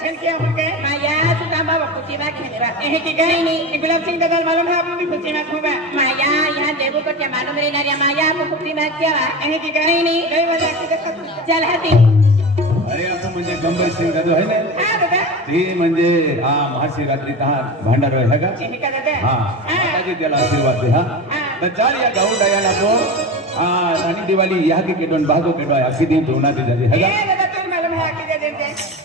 छन क्या हो गए माया सुधा बाबा खुशी में खेले बा एहे की गई नहीं गुलाब सिंह दादा मालूम है आप भी खुशी में खूबा माया यहाँ देवो को क्या मालूम रे नारिया माया आपको खुशी में क्या एहे की गई नहीं गई वाला की देखा चल हाथी अरे असं म्हणजे गंभीर सिंग दादा आहे ना हां दादा ती म्हणजे हा महाशिवरात्री तहा भांडार आहे का एहे का दादा हां माताजी त्याला आशीर्वाद दे हा तर चाल या गाऊ डायाला को हा राणी दिवाळी या की केडोन भागो केडो आखी दिन धोना दे जाते है ए दादा तुम मालूम है आखी दे दे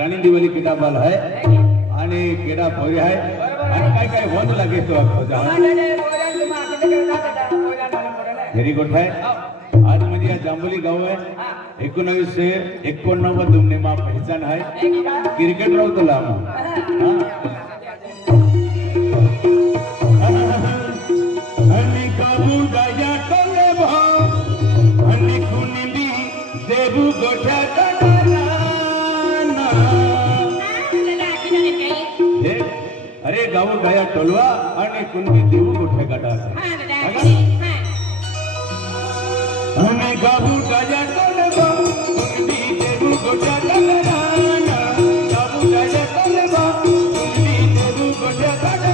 राणी दिवाळी किताबाल है आणि केडा पोरी है आणि काय काय होत लागे तो हेरी गोठ है आज म्हणजे या जांभोली गाव है 1989 तुमने मा पहचान है क्रिकेट राव तो लाम आणि काबू गाया टोले भा आणि खुनिली देबू गोठा अरे गाव गाया टोलवा आणि कुणबी देऊ गोठे गाडा आणि गाऊ गाया टोलवा कुणबी देऊ गोठे गाडा गाऊ गाया टोलवा कुणबी देऊ गोठे गाडा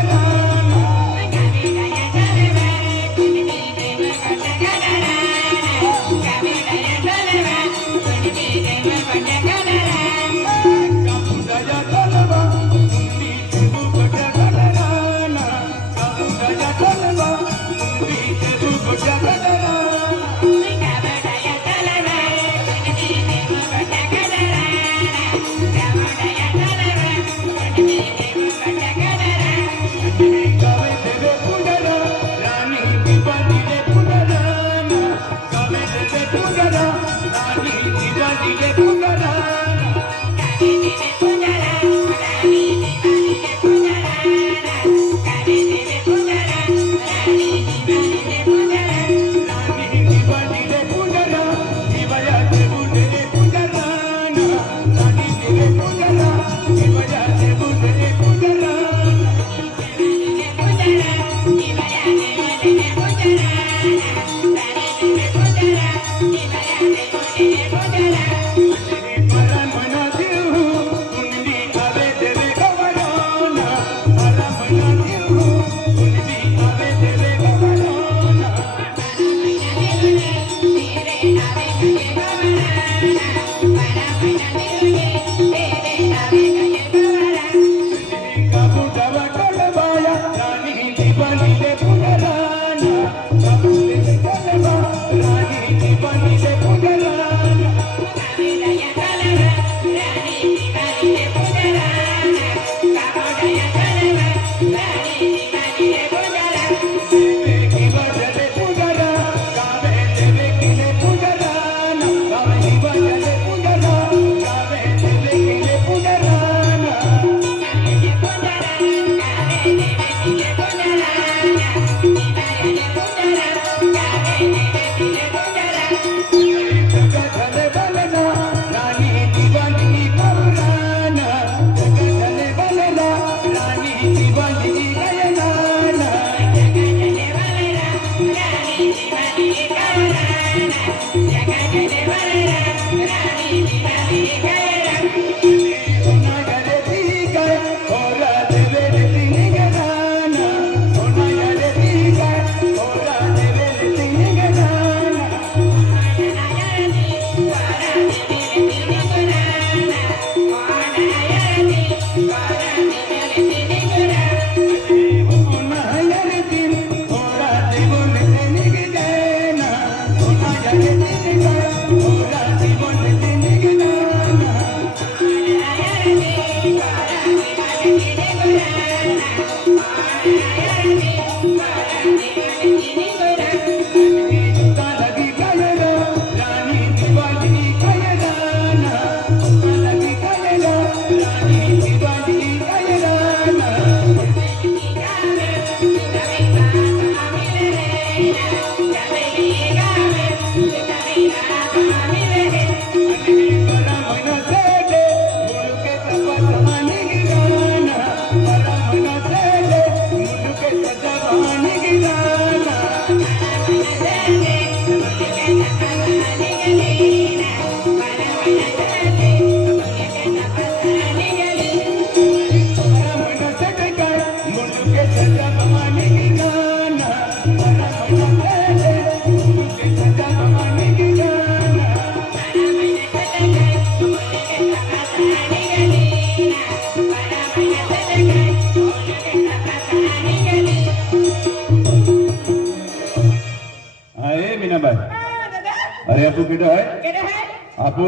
अरे आपको केड़ा है? केड़ा है? आपो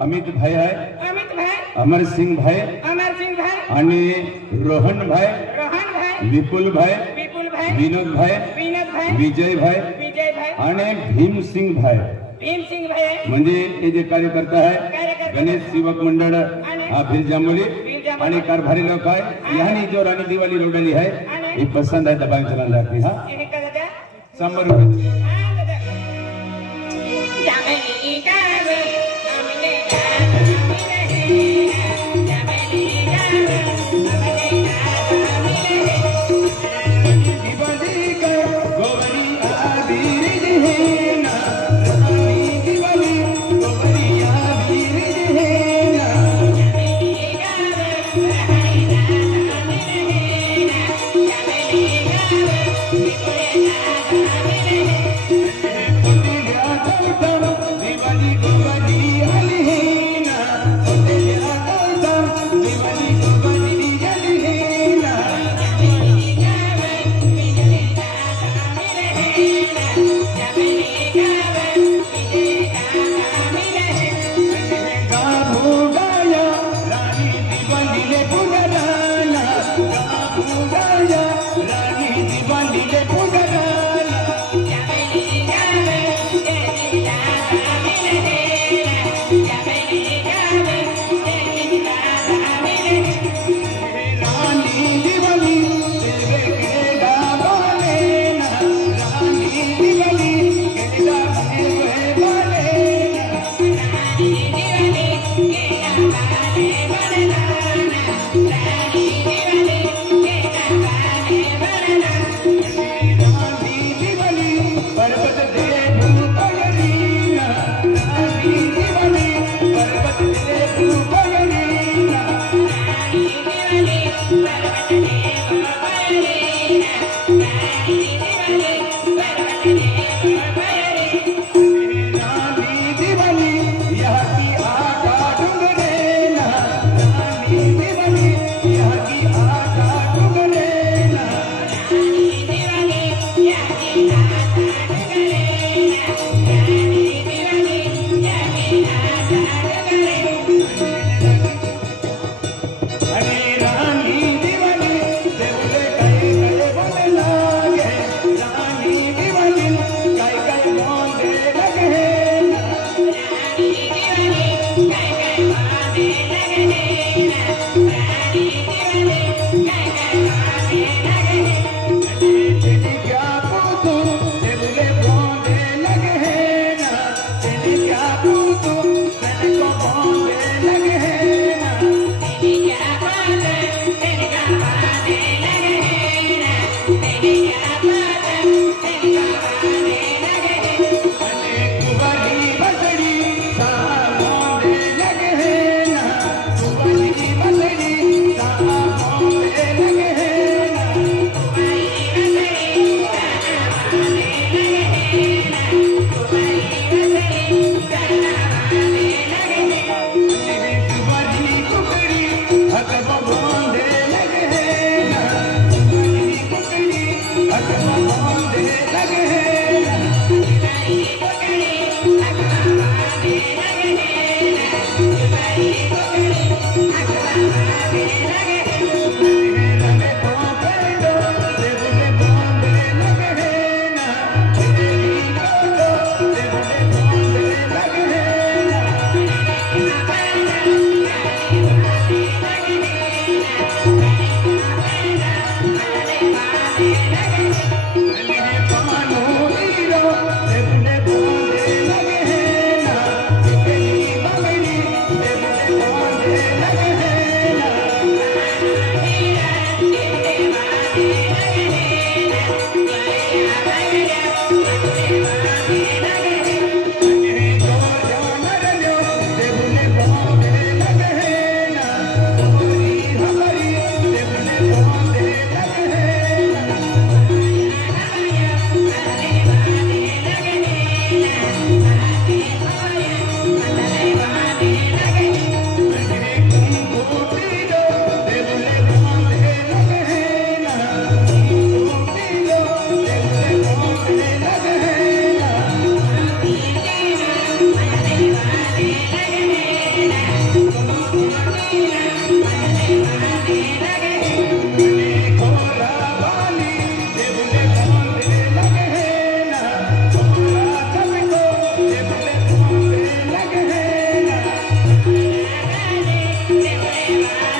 अमित भाई है? अमित भाई, अमर सिंह भाई, अमर सिंह भाई, आणि रोहन भाई, रोहन भाई, विपुल भाई, विपुल भाई, विनोद भाई, विनोद भाई, विजय भाई, विजय भाई, आणि भीम सिंह भाई. भीम सिंह भाई म्हणजे हे जे कार्यकर्ता आहे गणेश सेवक मंडळ भिलजांबोली आणि कारभारी लोक आहे यांनी जो राणी दिवाळी रोडली आहे ही पसंत आहे दबांग चलन लागते. हा 100 रुपये.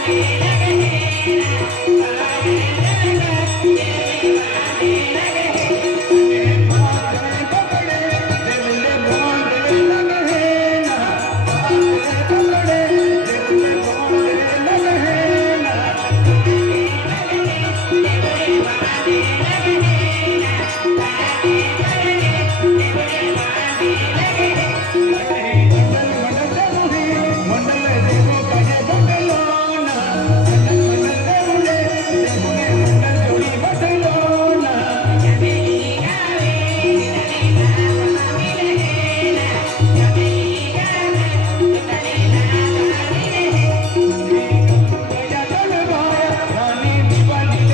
बोला रानी दिवाली